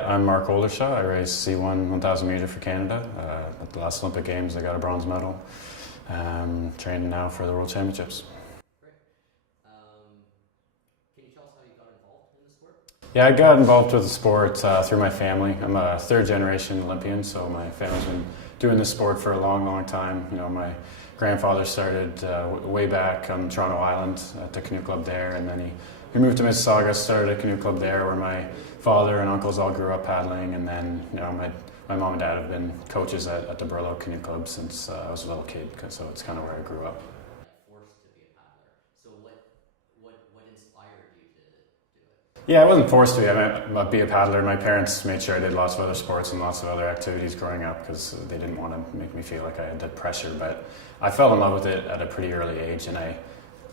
I'm Mark Oldershaw. I raced C1 1000 meter for Canada. At the last Olympic Games, I got a bronze medal. Training now for the World Championships. Great. Can you tell us how you got involved in the sport? Yeah, I got involved with the sport through my family. I'm a third generation Olympian, so my family's been doing this sport for a long, long time. You know, my grandfather started way back on Toronto Island at the canoe club there, and then he moved to Mississauga, started a canoe club there where my father and uncles all grew up paddling, and then my mom and dad have been coaches at the Burlow Canoe Club since I was a little kid, so it's kind of where I grew up. Forced to be a paddler. So what inspired you to do it? Yeah, I wasn't forced to be a paddler. My parents made sure I did lots of other sports and lots of other activities growing up because they didn't want to make me feel like I had that pressure, but I fell in love with it at a pretty early age, and I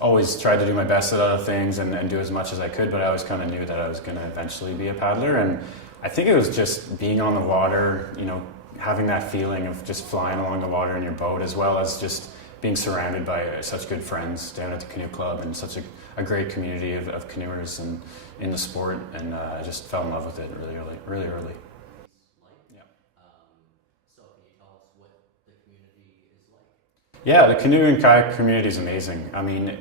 always tried to do my best at other things and do as much as I could, but I always kind of knew that I was going to eventually be a paddler. And I think it was just being on the water, you know, having that feeling of just flying along the water in your boat, as well as just being surrounded by such good friends down at the canoe club and such a great community of canoers and in the sport. And I just fell in love with it really early. Yeah. So can you tell us what the community is like? Yeah, the canoe and kayak community is amazing. I mean,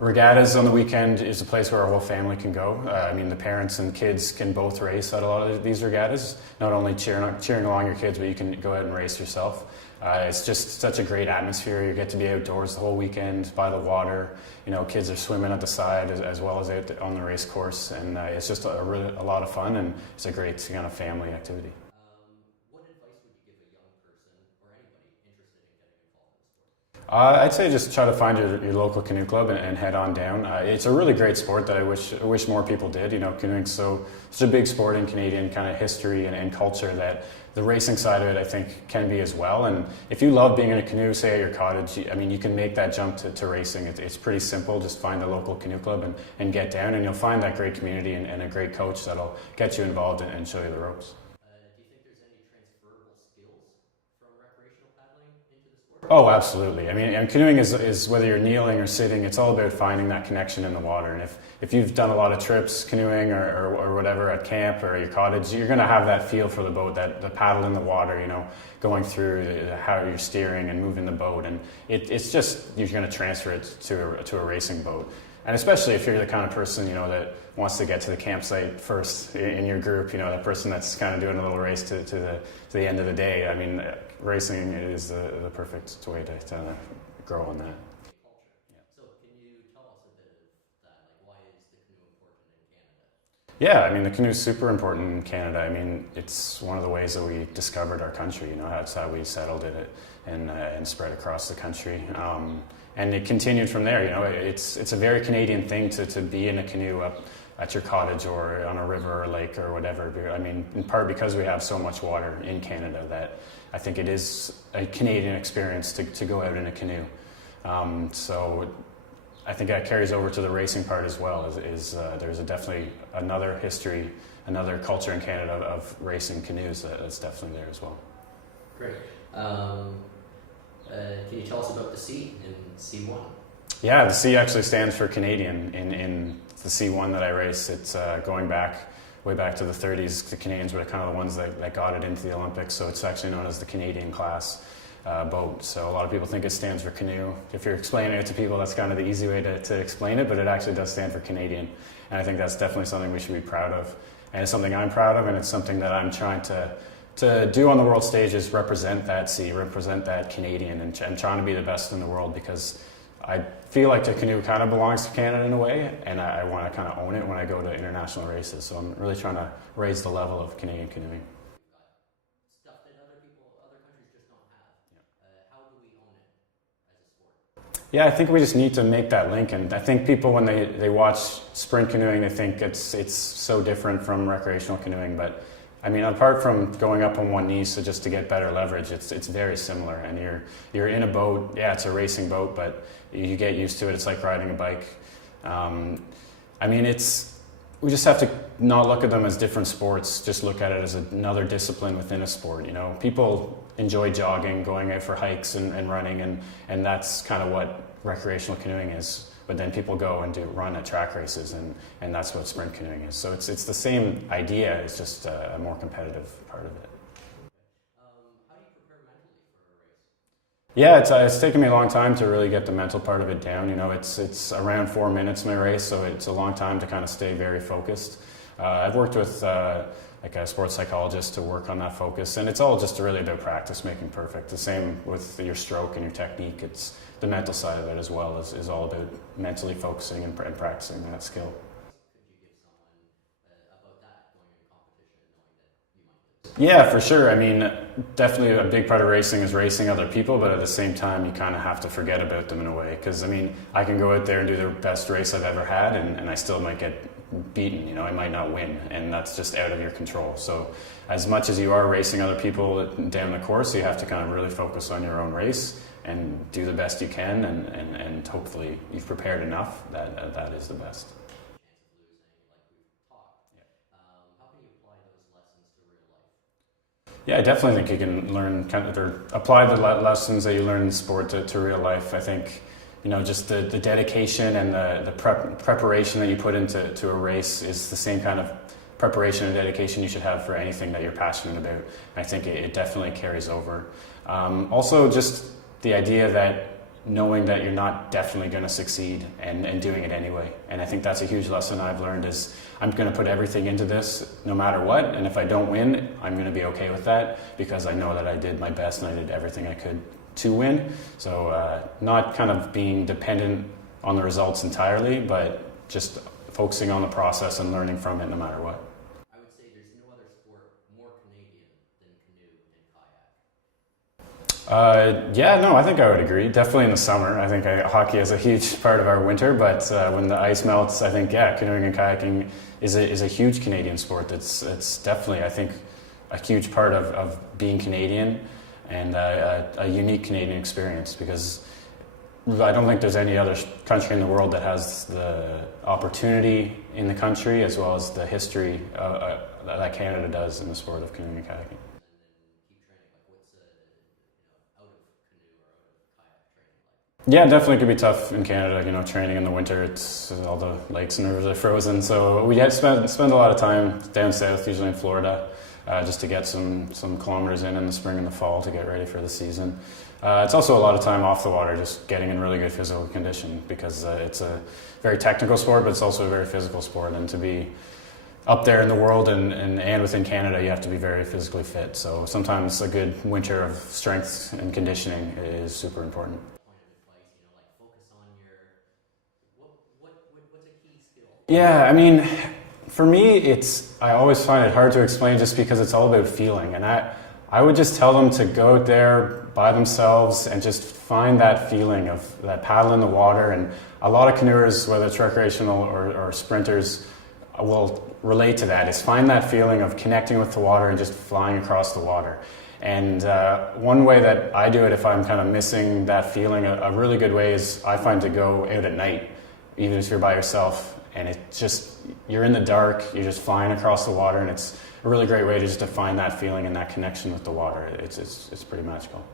Regattas on the weekend is a place where our whole family can go. I mean, the parents and kids can both race at a lot of these regattas. Not only cheering along your kids, but you can go out and race yourself. It's just such a great atmosphere. You get to be outdoors the whole weekend by the water. You know, kids are swimming at the side as well as out on the race course, and it's just a lot of fun, and it's a great kind of family activity. What advice would you give a young person or anybody interested in getting involved in the sport? I'd say just try to find your local canoe club and head on down. It's a really great sport that I wish more people did. You know, canoeing's such a big sport in Canadian kind of history and culture that the racing side of it, I think, can be as well. And if you love being in a canoe, say at your cottage, I mean, you can make that jump to racing. It's pretty simple. Just find a local canoe club and get down, and you'll find that great community and a great coach that'll get you involved and show you the ropes. Do you think there's any transferable skills from recreational paddling into the sport? Oh, absolutely. I mean, and canoeing is whether you're kneeling or sitting, it's all about finding that connection in the water. And if you've done a lot of trips canoeing or whatever at camp or at your cottage, you're going to have that feel for the boat, that the paddle in the water, you know, going through how you're steering and moving the boat. And it's just, you're going to transfer it to a racing boat. And especially if you're the kind of person, you know, that wants to get to the campsite first in your group, you know, that person that's kind of doing a little race to the end of the day. I mean, racing is the perfect way to grow on that. Yeah. So can you tell us a bit of that? Like, why is the canoe important in Canada? Yeah, I mean, the canoe is super important in Canada. I mean, it's one of the ways that we discovered our country, you know, that's how we settled it and spread across the country. And it continued from there, you know. It's a very Canadian thing to be in a canoe up at your cottage or on a river or lake or whatever. I mean, in part because we have so much water in Canada that I think it is a Canadian experience to go out in a canoe. So I think that carries over to the racing part as well. There's definitely another history, another culture in Canada of racing canoes that's definitely there as well. Great. Can you tell us about the C in C1? Yeah, the C actually stands for Canadian in the C1 that I race. It's going way back to the 30s. The Canadians were kind of the ones that got it into the Olympics, so it's actually known as the Canadian class boat. So a lot of people think it stands for canoe. If you're explaining it to people, that's kind of the easy way to explain it, but it actually does stand for Canadian. And I think that's definitely something we should be proud of. And it's something I'm proud of, and it's something that I'm trying to do on the world stage is represent that C, represent that Canadian, and trying to be the best in the world, because I feel like the canoe kind of belongs to Canada in a way, and I want to kind of own it when I go to international races. So I'm really trying to raise the level of Canadian canoeing. Stuff that other countries just don't have. How do we own it as a sport? Yeah, I think we just need to make that link, and I think people, when they watch sprint canoeing, they think it's so different from recreational canoeing, but I mean, apart from going up on one knee so just to get better leverage, it's very similar. And you're in a boat. Yeah, it's a racing boat, but you get used to it. It's like riding a bike. I mean, we just have to not look at them as different sports. Just look at it as another discipline within a sport. You know, people enjoy jogging, going out for hikes and running, and that's kind of what recreational canoeing is. but then people go and run at track races, and that's what sprint canoeing is. So it's the same idea, it's just a more competitive part of it. How do you prepare mentally for a race? Yeah, it's taken me a long time to really get the mental part of it down. You know, it's around 4 minutes my race, so it's a long time to kind of stay very focused. I've worked with like a sports psychologist to work on that focus, and it's all just really about practice making perfect. The same with your stroke and your technique. It's the mental side of it as well is all about mentally focusing and practicing that skill. Could you give someone about that going into competition and knowing that you might lose? Yeah, for sure. I mean, definitely a big part of racing is racing other people, but at the same time, you kind of have to forget about them in a way. Because, I mean, I can go out there and do the best race I've ever had, and I still might get beaten. You know, I might not win, and that's just out of your control. So as much as you are racing other people down the course, you have to kind of really focus on your own race and do the best you can, and hopefully you've prepared enough that is the best. How can you apply those lessons to real life? Yeah, I definitely think you can learn or apply the lessons that you learn in sport to real life. I think, you know, just the dedication and the preparation that you put into a race is the same kind of preparation and dedication you should have for anything that you're passionate about. And I think it definitely carries over. Also, just the idea that knowing that you're not definitely going to succeed and doing it anyway. And I think that's a huge lesson I've learned is I'm going to put everything into this no matter what. And if I don't win, I'm going to be okay with that because I know that I did my best and I did everything I could to win. So not kind of being dependent on the results entirely, but just focusing on the process and learning from it no matter what. I would say there's no other sport more Canadian than canoe and kayak. Yeah, no, I think I would agree. Definitely in the summer. I think hockey is a huge part of our winter, but when the ice melts, I think, yeah, canoeing and kayaking is a huge Canadian sport. It's definitely, I think, a huge part of being Canadian and a unique Canadian experience because I don't think there's any other country in the world that has the opportunity in the country as well as the history that Canada does in the sport of canoeing and kayaking. Yeah, definitely could be tough in Canada. You know, training in the winter, it's all the lakes and rivers are frozen. So we spend a lot of time down south, usually in Florida, just to get some kilometers in the spring and the fall to get ready for the season. It's also a lot of time off the water, just getting in really good physical condition because it's a very technical sport, but it's also a very physical sport. And to be up there in the world and within Canada, you have to be very physically fit. So sometimes a good winter of strength and conditioning is super important. Yeah, I mean, for me, I always find it hard to explain just because it's all about feeling. And I would just tell them to go out there by themselves and just find that feeling of that paddle in the water. And a lot of canoers, whether it's recreational or sprinters, will relate to that, is find that feeling of connecting with the water and just flying across the water. And one way that I do it if I'm kind of missing that feeling, a really good way is I find to go out at night, even if you're by yourself. And it's just, you're in the dark, you're just flying across the water, and it's a really great way to find that feeling and that connection with the water. It's pretty magical.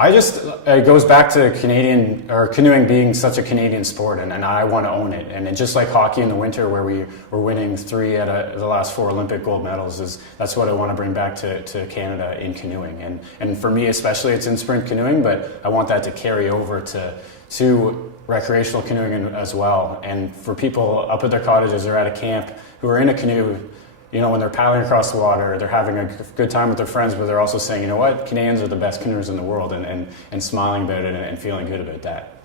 It goes back to canoeing being such a Canadian sport, and I want to own it. And just like hockey in the winter, where we were winning 3 out of the last 4 Olympic gold medals, that's what I want to bring back to Canada in canoeing. And for me especially, it's in sprint canoeing, but I want that to carry over to recreational canoeing as well. And for people up at their cottages or at a camp who are in a canoe, you know, when they're paddling across the water, they're having a good time with their friends, but they're also saying, you know what, Canadians are the best canoers in the world, and smiling about it and feeling good about that.